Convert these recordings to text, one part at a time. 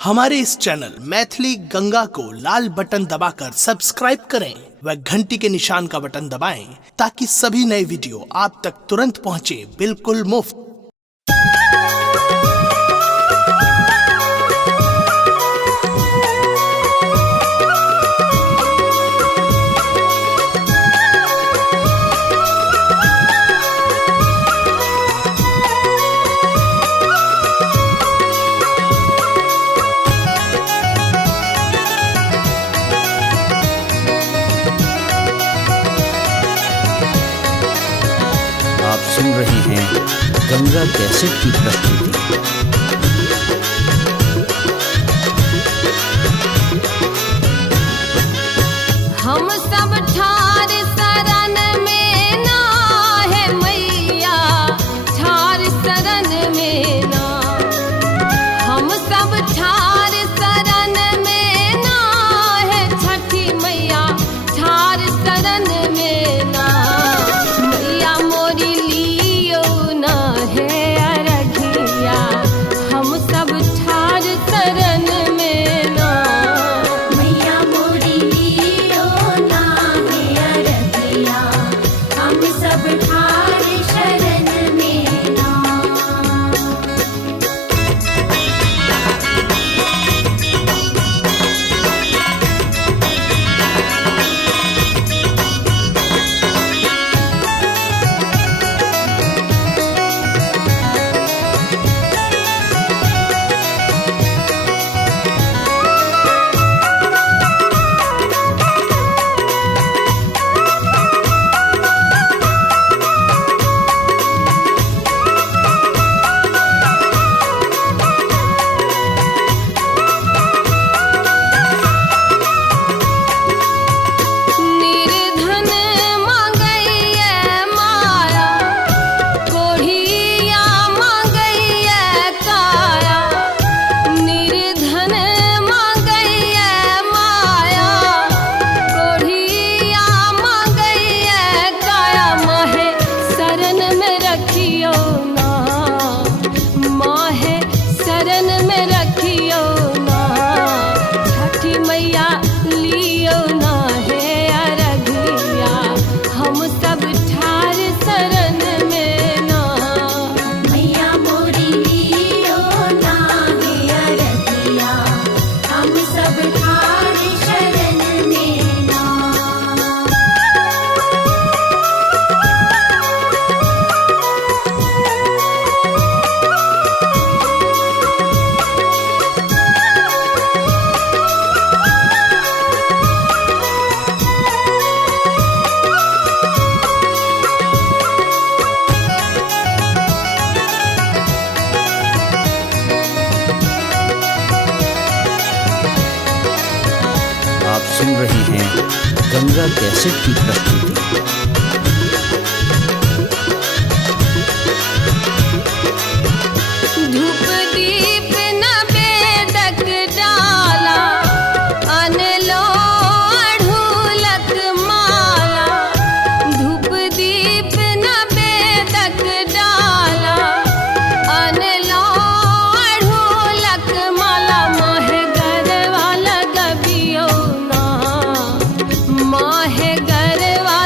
हमारे इस चैनल मैथिली गंगा को लाल बटन दबाकर सब्सक्राइब करें व घंटी के निशान का बटन दबाएं ताकि सभी नए वीडियो आप तक तुरंत पहुंचे बिल्कुल मुफ्त। आप सुन रहे हैं गंगा कैसेट की प्रस्तुति। हम सब ठार शरण में ना है मैया, ठार शरण में ना। हम सब ठार शरण में ना है छठी मैया, ठार शरण में ना। मैया मोरी लियो ना है अरघिया, हम सब ठार शरण में ना। मैया मोरी लियो ना है अरघिया, हम सब ठार शरण में ना। निर्धन मांगैया माया, कोढ़िया मांगैया काया। निर्धन मांगैया माया, कोढ़िया मांगैया काया। माहे शरण में रखियो ना, माहे शरण में रखियो ना। छठी मैया लियो ना है अरघिया, हम सब ठार शरण में ना। मैया मोरी लियो ना है अरघिया, हम सब ठार शरण में ना। आप सुन रहे हैं गंगा कैसेट की प्रस्तुति। धूप दीप नवेदक डाला, अनलो अढ़ूलक माला। धूप दीप नवेदक डाला, अनलो अढ़ूलक माला। माहे गरवा लगबियो ना, माहे गरवा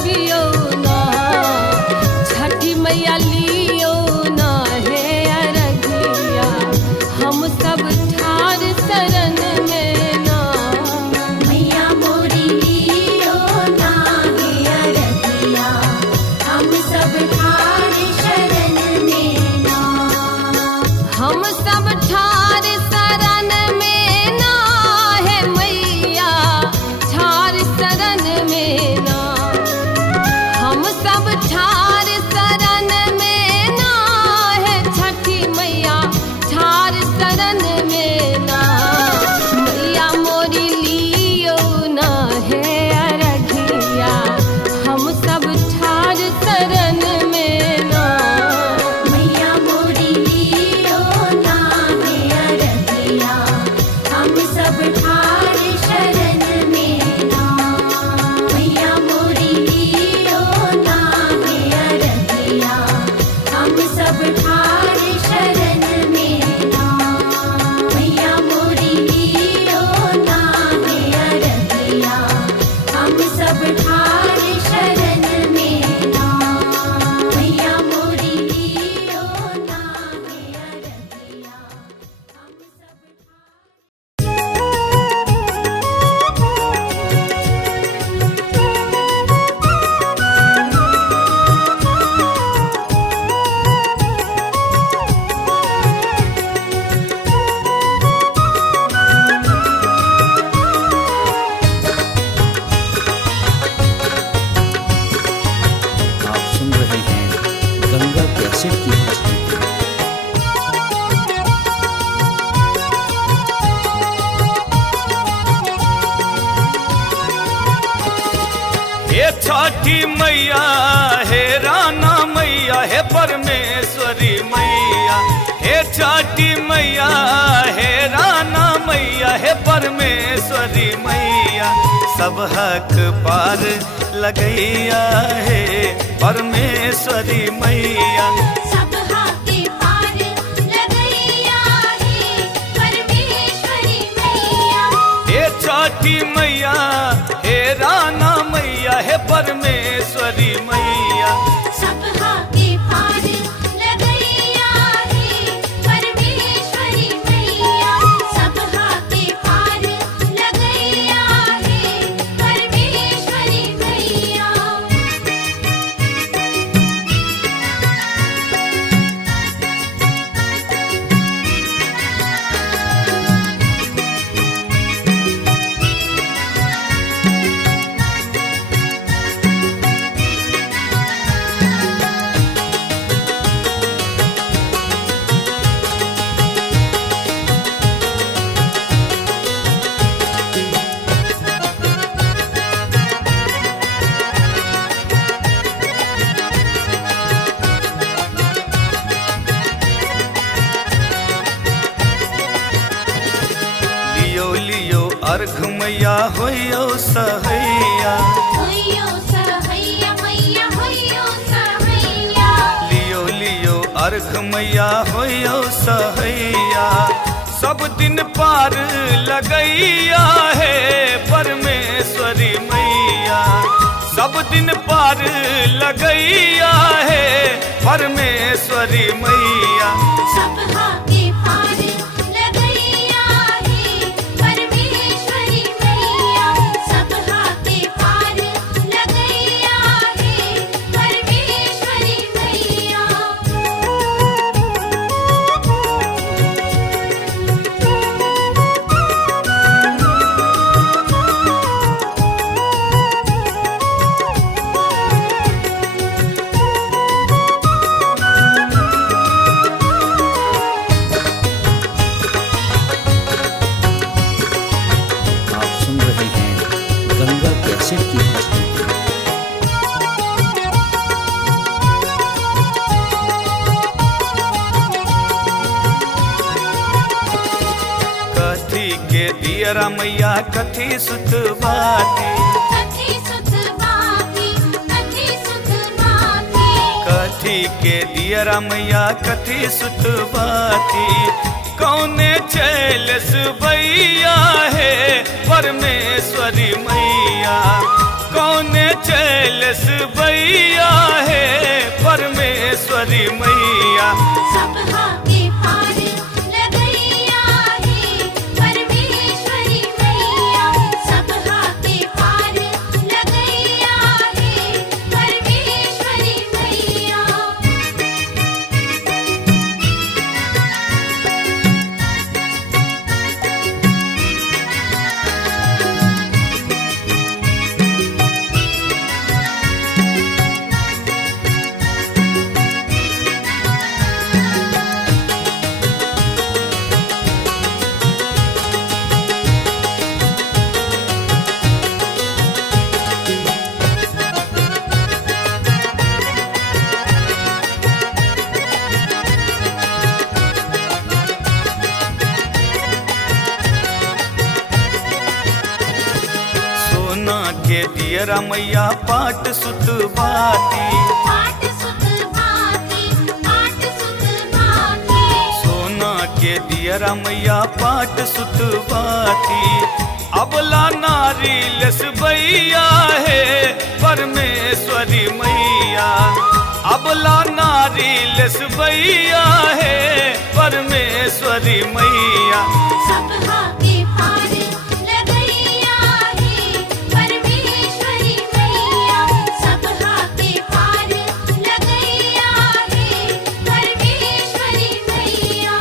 डूबियो ना, छठी मैया लियो ना हे अरघिया, हम सब ठार शरण में ना। मैया मोरी लियो ना हे अरघिया, हम सब ठार शरण में ना। हम सब ठार शरण में ना है मैया, ठार शरण में ना। हम सब ठार शरण में ना है छठी मैया, ठार शरण में ना। मैया मोरी लियो ना है अरघिया, हम सब ठार शरण में ना। मैया मोरी लियो ना हे अरघिया, हम सब ठार शरण में ना। मैया मोरी लियो ना हे अरघिया, हम सब ठार शरण में ना। मैया मोरी लियो ना हे अरघिया, हम सब ठार शरण में ना। मैया मोरी लियो ना हे अरघिया, हम सब आप सुन रहे हैं गंगा कैसेट की प्रस्तुति। हे छठी मैया, हे राना मैया, हे परमेश्वरी मैया। हे छठी मैया, हे राना मैया, हे परमेश्वरी मैया। सब हक पार लगैया है परमेश्वरी मैया। सब हाथे पार लगैया है परमेश्वरी मैया। हे छठी मैया, हे राना मैया, हे परमेश्वरी मैया। सब हाथे पार लगैया है परमेश्वरी मैया। सब हाथे पार लगैया है परमेश्वरी मैया। लियो लियो अर्घ मैया होयो सहैया। होइयो सहैया मैया, होइयो सहैया। लियो लियो अर्घ मैया होयो सहैया। सब दिन पार लगैया है परमेश्वरी मैया। सब दिन पार लगैया है परमेश्वरी मैया। सब हाथे पार लगैया है परमेश्वरी मैया। सब हाथे पार लगैया है परमेश्वरी मैया। दियरा मैया कथी सुत बाती, कथी सुत बाती, कथी सुत बाती। कथी के दियरा मैया कथी सुत बाती। कौने चैलस भैया है परमेश्वरी मैया। कौने चैलस भैया है परमेश्वरी मैया। सब हाथे पार लगैया है परमेश्वरी मैया। सब हाथे पार लगैया है परमेश्वरी मैया। सोना के दियरा मैया पाट सुत बाती। पाट सुत भाती, पाट सुत भाती। सोना के दियरा मैया पाट सुत बाती। अबला नारी लस भैया है परमेश्वरी मैया। अबला नारी लस भैया है परमेश्वरी मैया। सब हाथे पार लगैया है परमेश्वरी मैया। सब हाथे पार लगैया है परमेश्वरी मैया।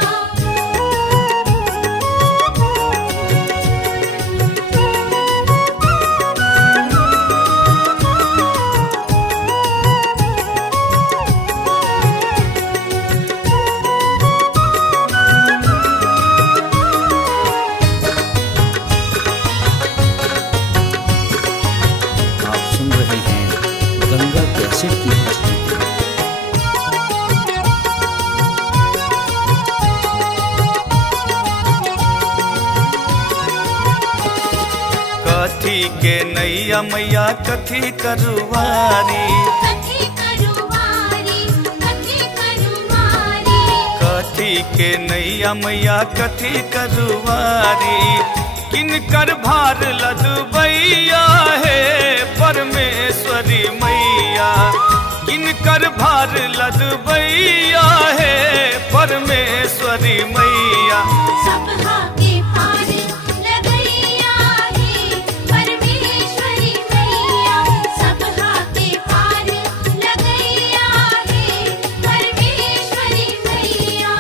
आप सुन रहे हैं गंगा कैसेट की प्रस्तुति। कथी के नैया मैया कथी करुवारी। कथी करुवारी, कथी करुवारी। कथी के नैया मैया कथी करुवारी। किनकर भार लदबैया है परमेश्वरी मैया। किनकर भार लदबैया है परमेश्वरी मैया। सब हाथे पार लगैया है परमेश्वरी मैया। सब हाथे पार लगैया है परमेश्वरी मैया।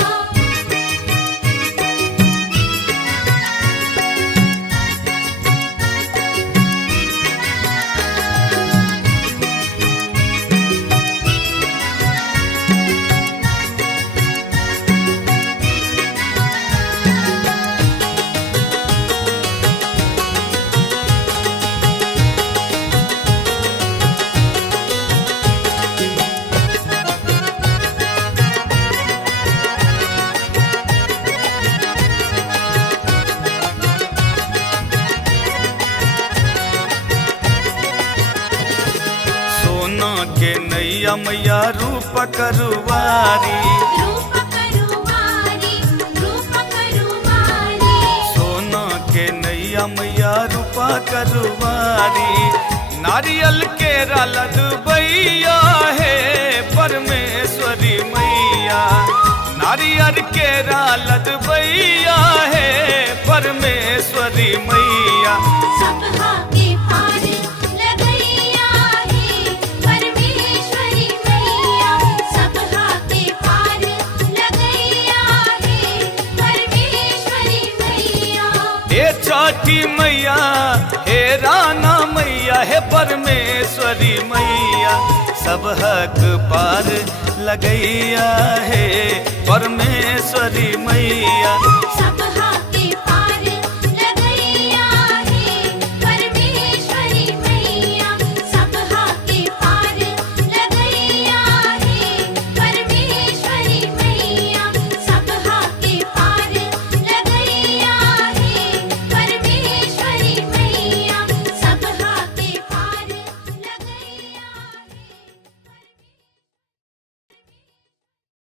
सोना के नैया मैया रूप करुवारी। रूप करुवारी, रूप करुवारी। सोना के नैया मैया रूपा करुवारी। नारियल के लदबैया है परमेश्वरी मैया। नारियल के लदबैया है परमेश्वरी मैया। सब हाथे पार लगैया है परमेश्वरी मैया। सब हाथे पार लगैया है परमेश्वरी मैया। हे छठी मैया हे राना मैया हे परमेश्वरी मैया। सब हक पार लगैया है परमेश्वरी मैया। सब